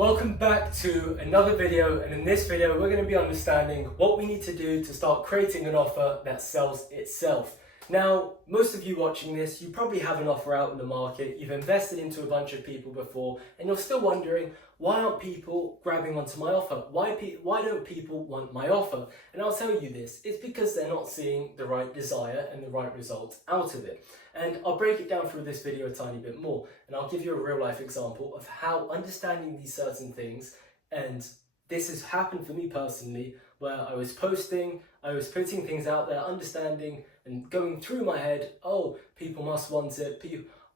Welcome back to another video, and in this video we're going to be understanding what we need to do to start creating an offer that sells itself. Now, most of you watching this, you probably have an offer out in the market, you've invested into a bunch of people before, and you're still wondering, why aren't people grabbing onto my offer? Why don't people want my offer? And I'll tell you this, it's because they're not seeing the right desire and the right results out of it. And I'll break it down through this video a tiny bit more, and I'll give you a real life example of how understanding these certain things, and this has happened for me personally, where I was putting things out there, understanding and going through my head, oh, people must want it,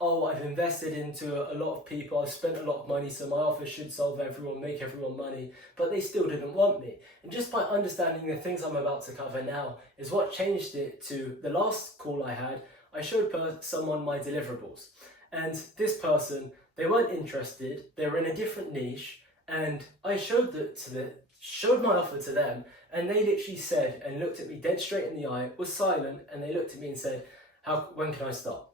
oh, I've invested into a lot of people, I've spent a lot of money, so my offer should solve everyone, make everyone money, but they still didn't want me. And just by understanding the things I'm about to cover now is what changed it to the last call I had. I showed someone my deliverables, and this person, they weren't interested, they were in a different niche, and I showed my offer to them, and they literally said and looked at me dead straight in the eye, was silent, and they looked at me and said, when can I start?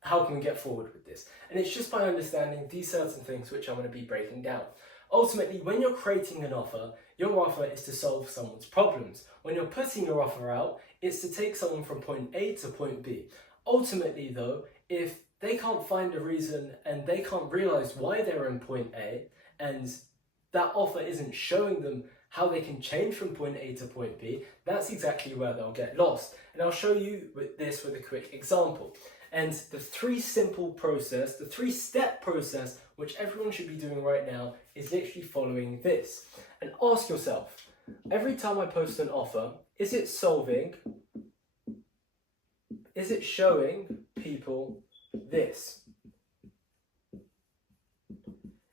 How can we get forward with this? And it's just by understanding these certain things which I'm going to be breaking down. Ultimately, when you're creating an offer, your offer is to solve someone's problems. When you're putting your offer out, it's to take someone from point A to point B. Ultimately though, if they can't find a reason and they can't realize why they're in point A, and that offer isn't showing them how they can change from point A to point B, that's exactly where they'll get lost. And I'll show you this with a quick example. And the three-step process, which everyone should be doing right now, is literally following this. And ask yourself, every time I post an offer, is it showing people this?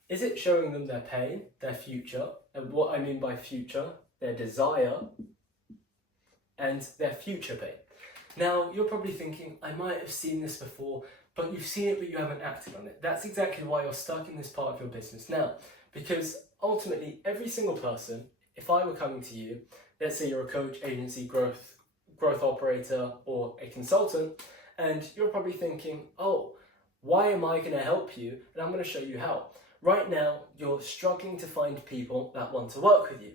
Is it showing them their pain, their future, and what I mean by future, their desire, and their future pain? Now, you're probably thinking, I might have seen this before, but you've seen it but you haven't acted on it. That's exactly why you're stuck in this part of your business now. Because ultimately, every single person, if I were coming to you, let's say you're a coach, agency, growth operator, or a consultant, and you're probably thinking, oh, why am I going to help you? And I'm going to show you how. Right now, you're struggling to find people that want to work with you.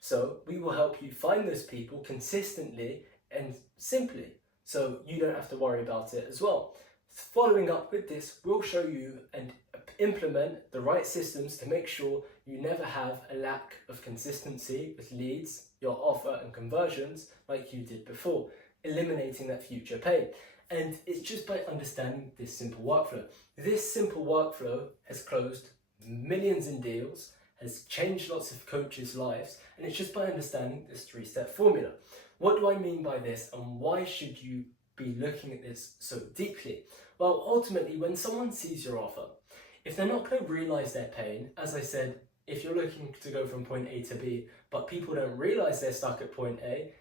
So we will help you find those people consistently and simply, so you don't have to worry about it as well. Following up with this, we'll show you and implement the right systems to make sure you never have a lack of consistency with leads, your offer and conversions like you did before, eliminating that future pain. And it's just by understanding this simple workflow. This simple workflow has closed millions in deals, has changed lots of coaches' lives, and it's just by understanding this three-step formula. What do I mean by this, and why should you be looking at this so deeply? Well, ultimately, when someone sees your offer, if they're not going to realize their pain, as I said, if you're looking to go from point A to B, but people don't realize they're stuck at point A,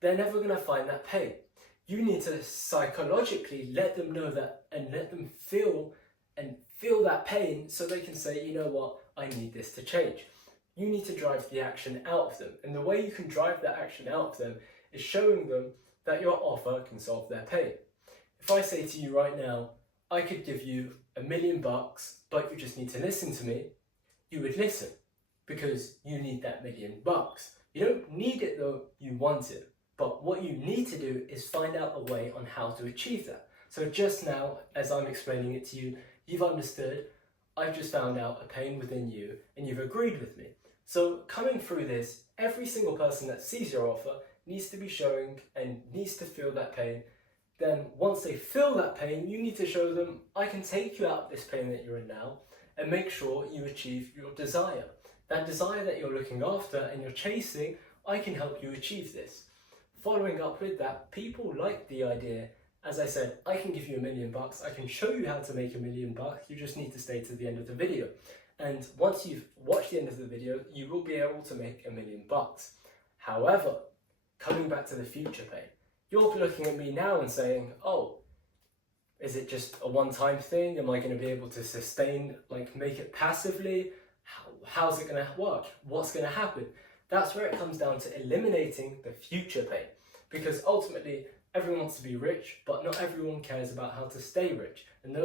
they're never going to find that pain. You need to psychologically let them know that and let them feel that pain so they can say, you know what, I need this to change. You need to drive the action out of them. And the way you can drive that action out of them is showing them that your offer can solve their pain. If I say to you right now, I could give you $1 million, but you just need to listen to me, you would listen because you need that $1 million. You don't need it though, you want it. But what you need to do is find out a way on how to achieve that. So just now, as I'm explaining it to you, you've understood, I've just found out a pain within you and you've agreed with me. So coming through this, every single person that sees your offer needs to be showing and needs to feel that pain. Then once they feel that pain, you need to show them, I can take you out of this pain that you're in now and make sure you achieve your desire. That desire that you're looking after and you're chasing, I can help you achieve this. Following up with that, people like the idea. As I said, I can give you $1 million, I can show you how to make $1 million, you just need to stay to the end of the video. And once you've watched the end of the video, you will be able to make $1 million. However, coming back to the future pain, you're looking at me now and saying, oh, is it just a one-time thing? Am I going to be able to sustain, make it passively? How's it going to work? What's going to happen? That's where it comes down to eliminating the future pain. Because ultimately, everyone wants to be rich, but not everyone cares about how to stay rich. And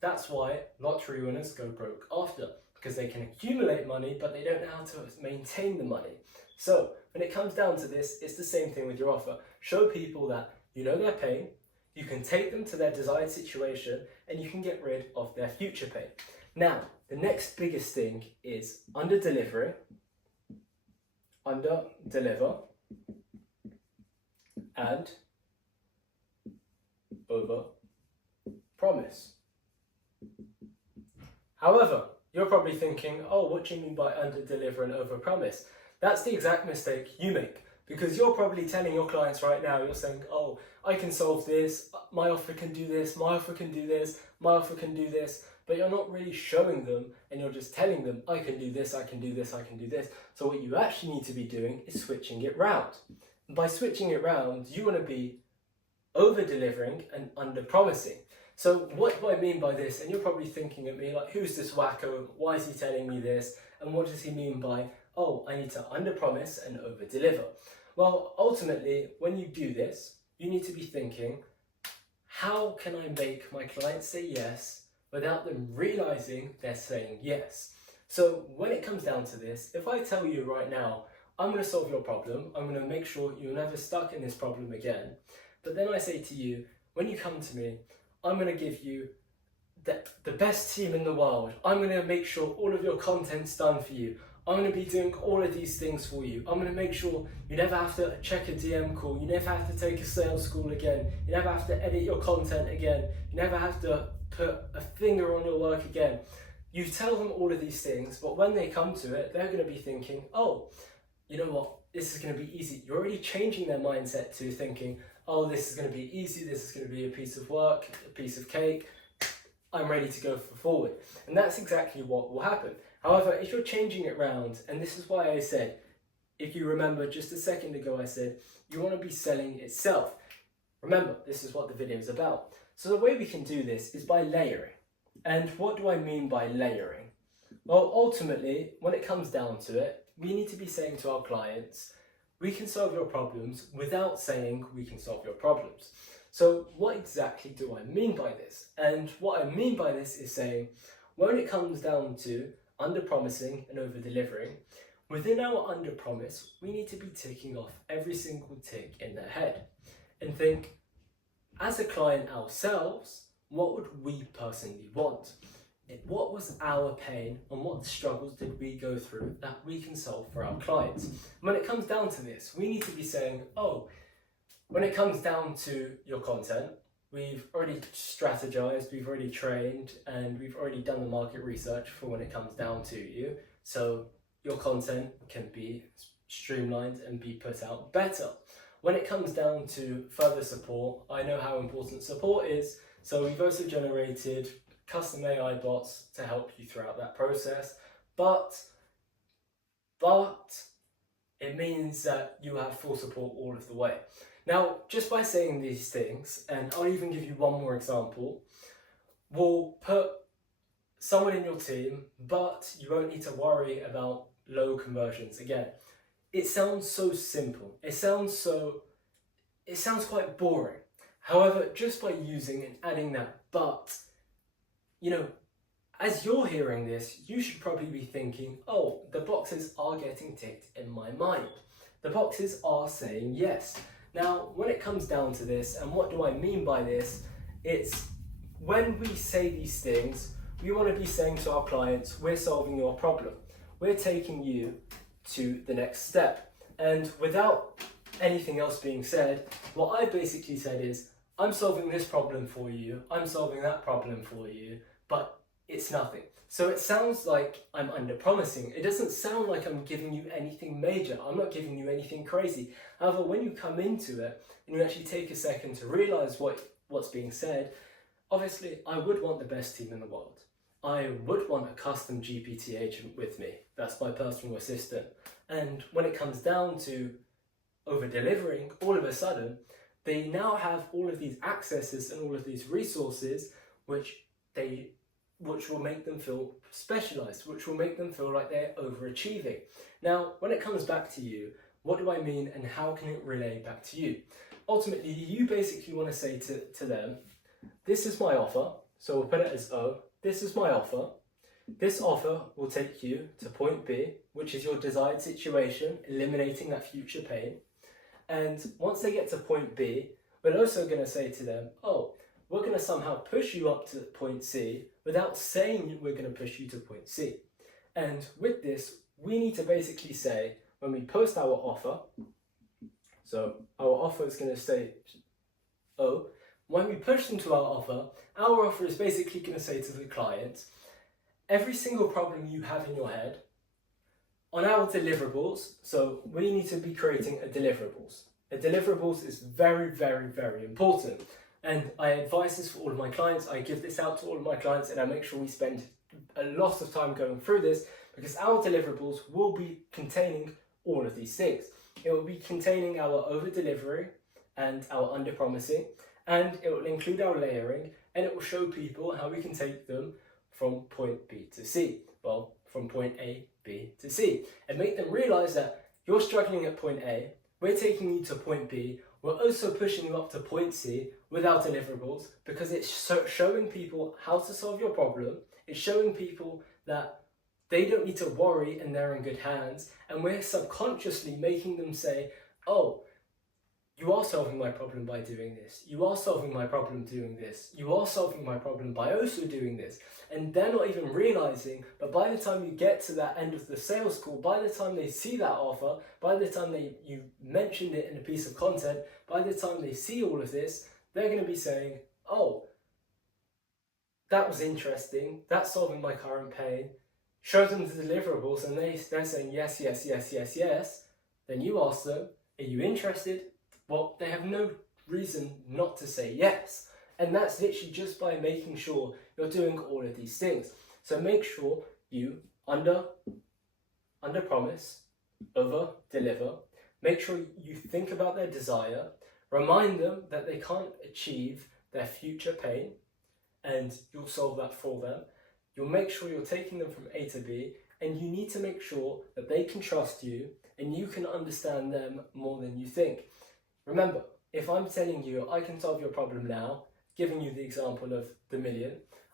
that's why lottery winners go broke after. because they can accumulate money, but they don't know how to maintain the money. So when it comes down to this, it's the same thing with your offer. Show people that you know their pain, you can take them to their desired situation, and you can get rid of their future pain. Now, the next biggest thing is under-deliver, and over-promise. However, you're probably thinking, oh, what do you mean by under-deliver and over-promise? That's the exact mistake you make, because you're probably telling your clients right now, you're saying, oh, I can solve this, my offer can do this, my offer can do this, my offer can do this, but you're not really showing them, and you're just telling them, I can do this, I can do this, I can do this. So what you actually need to be doing is switching it round. And by switching it round, you want to be over-delivering and under-promising. So what do I mean by this? And you're probably thinking at me like, who's this wacko? Why is he telling me this? And what does he mean by, oh, I need to under-promise and over-deliver? Well, ultimately, when you do this, you need to be thinking, how can I make my clients say yes without them realizing they're saying yes? So when it comes down to this, if I tell you right now, I'm going to solve your problem, I'm going to make sure you're never stuck in this problem again, but then I say to you, when you come to me, I'm going to give you the best team in the world, I'm going to make sure all of your content's done for you, I'm going to be doing all of these things for you. I'm going to make sure you never have to check a DM call, you never have to take a sales call again, you never have to edit your content again, you never have to put a finger on your work again. You tell them all of these things, but when they come to it, they're going to be thinking, oh, you know what, this is going to be easy. You're already changing their mindset to thinking, oh, this is going to be easy, this is going to be a piece of work, a piece of cake, I'm ready to go forward. And that's exactly what will happen. However, if you're changing it round, and this is why I said, if you remember just a second ago I said, you want to be selling itself. Remember, this is what the video is about. So the way we can do this is by layering. And what do I mean by layering? Well, ultimately, when it comes down to it, we need to be saying to our clients, we can solve your problems without saying we can solve your problems. So what exactly do I mean by this? And what I mean by this is saying, when it comes down to under-promising and over-delivering, within our under-promise, we need to be ticking off every single tick in their head and think, as a client ourselves, what would we personally want? What was our pain and what struggles did we go through that we can solve for our clients? When it comes down to this, we need to be saying, oh, when it comes down to your content, we've already strategized, we've already trained, and we've already done the market research for when it comes down to you. So your content can be streamlined and be put out better. When it comes down to further support, I know how important support is. So we've also generated custom AI bots to help you throughout that process. But it means that you have full support all of the way. Now, just by saying these things, and I'll even give you one more example, we'll put someone in your team, but you won't need to worry about low conversions. Again, it sounds so simple. It sounds quite boring. However, just by using and adding that but, as you're hearing this, you should probably be thinking, oh, the boxes are getting ticked in my mind. The boxes are saying yes. Now, when it comes down to this, and what do I mean by this, it's when we say these things, we want to be saying to our clients, we're solving your problem. We're taking you to the next step. And without anything else being said, what I basically said is, I'm solving this problem for you, I'm solving that problem for you, but it's nothing. So it sounds like I'm under-promising. It doesn't sound like I'm giving you anything major. I'm not giving you anything crazy. However, when you come into it and you actually take a second to realize what's being said, obviously I would want the best team in the world. I would want a custom GPT agent with me. That's my personal assistant. And when it comes down to over-delivering, all of a sudden, they now have all of these accesses and all of these resources which will make them feel specialized, which will make them feel like they're overachieving. Now, when it comes back to you, what do I mean and how can it relay back to you? Ultimately, you basically want to say to them, this is my offer. So we'll put it as O, this is my offer. This offer will take you to point B, which is your desired situation, eliminating that future pain. And once they get to point B, we're also going to say to them, oh, we're going to somehow push you up to point C without saying we're going to push you to point C. And with this, we need to basically say, when we post our offer, so our offer is going to say, oh, when we push them to our offer is basically going to say to the client, every single problem you have in your head, on our deliverables, so we need to be creating a deliverables. A deliverables is very, very, very important. And I advise this for all of my clients. I give this out to all of my clients, and I make sure we spend a lot of time going through this, because our deliverables will be containing all of these things. It will be containing our over delivery and our under promising, and it will include our layering, and it will show people how we can take them from point B to C. Well, from point A, B to C, and make them realize that you're struggling at point A, we're taking you to point B, we're also pushing you up to point C with our deliverables, because it's showing people how to solve your problem. It's showing people that they don't need to worry and they're in good hands, and we're subconsciously making them say, oh, you are solving my problem by doing this. You are solving my problem doing this. You are solving my problem by also doing this. And they're not even realizing, but by the time you get to that end of the sales call, by the time they see that offer, by the time you mentioned it in a piece of content, by the time they see all of this, they're going to be saying, oh, that was interesting. That's solving my current pain. Show them the deliverables, and they're saying yes, yes, yes, yes, yes. Then you ask them, are you interested? Well, they have no reason not to say yes. And that's literally just by making sure you're doing all of these things. So make sure you under promise, over deliver. Make sure you think about their desire. Remind them that they can't achieve their future pain, and you'll solve that for them. You'll make sure you're taking them from A to B, and you need to make sure that they can trust you and you can understand them more than you think. Remember, if I'm telling you I can solve your problem now, giving you the example of the million,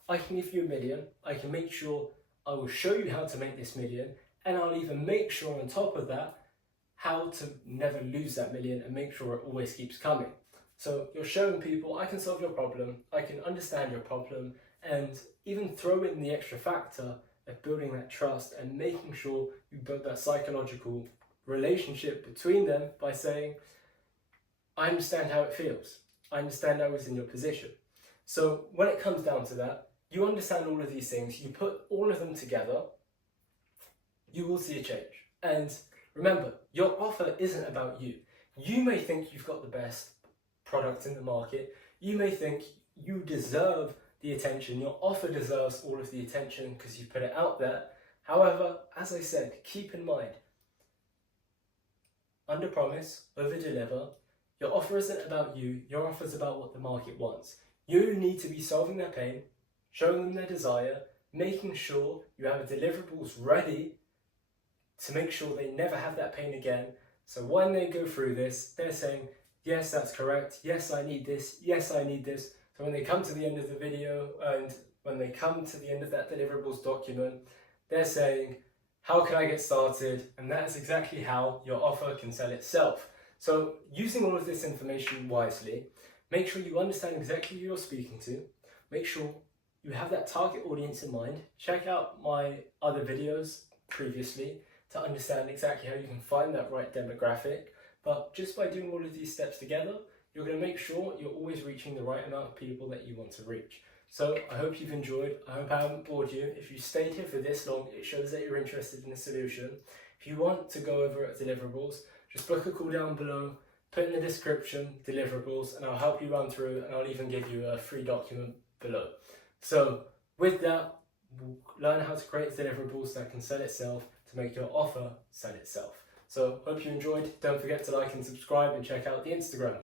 I can give you $1 million, I can make sure I will show you how to make this million, and I'll even make sure on top of that how to never lose that million and make sure it always keeps coming. So you're showing people I can solve your problem, I can understand your problem, and even throw in the extra factor of building that trust and making sure you build that psychological relationship between them by saying, I understand how it feels. I understand I was in your position. So when it comes down to that, you understand all of these things, you put all of them together, you will see a change. And remember, your offer isn't about you. You may think you've got the best product in the market. You may think you deserve the attention. Your offer deserves all of the attention because you put it out there. However, as I said, keep in mind, under promise, over deliver. Your offer isn't about you, your offer is about what the market wants. You need to be solving their pain, showing them their desire, making sure you have deliverables ready to make sure they never have that pain again. So when they go through this, they're saying, yes, that's correct, yes, I need this, yes, I need this. So when they come to the end of the video and when they come to the end of that deliverables document, they're saying, how can I get started? And that is exactly how your offer can sell itself. So using all of this information wisely, make sure you understand exactly who you're speaking to, make sure you have that target audience in mind. Check out my other videos previously to understand exactly how you can find that right demographic. But just by doing all of these steps together, you're going to make sure you're always reaching the right amount of people that you want to reach. So I hope you've enjoyed. I hope I haven't bored you. If you stayed here for this long, it shows that you're interested in the solution. If you want to go over at deliverables, just book a call down below, put in the description deliverables, and I'll help you run through, and I'll even give you a free document below. So with that, we'll learn how to create deliverables that can sell itself to make your offer sell itself. So hope you enjoyed. Don't forget to like and subscribe and check out the Instagram.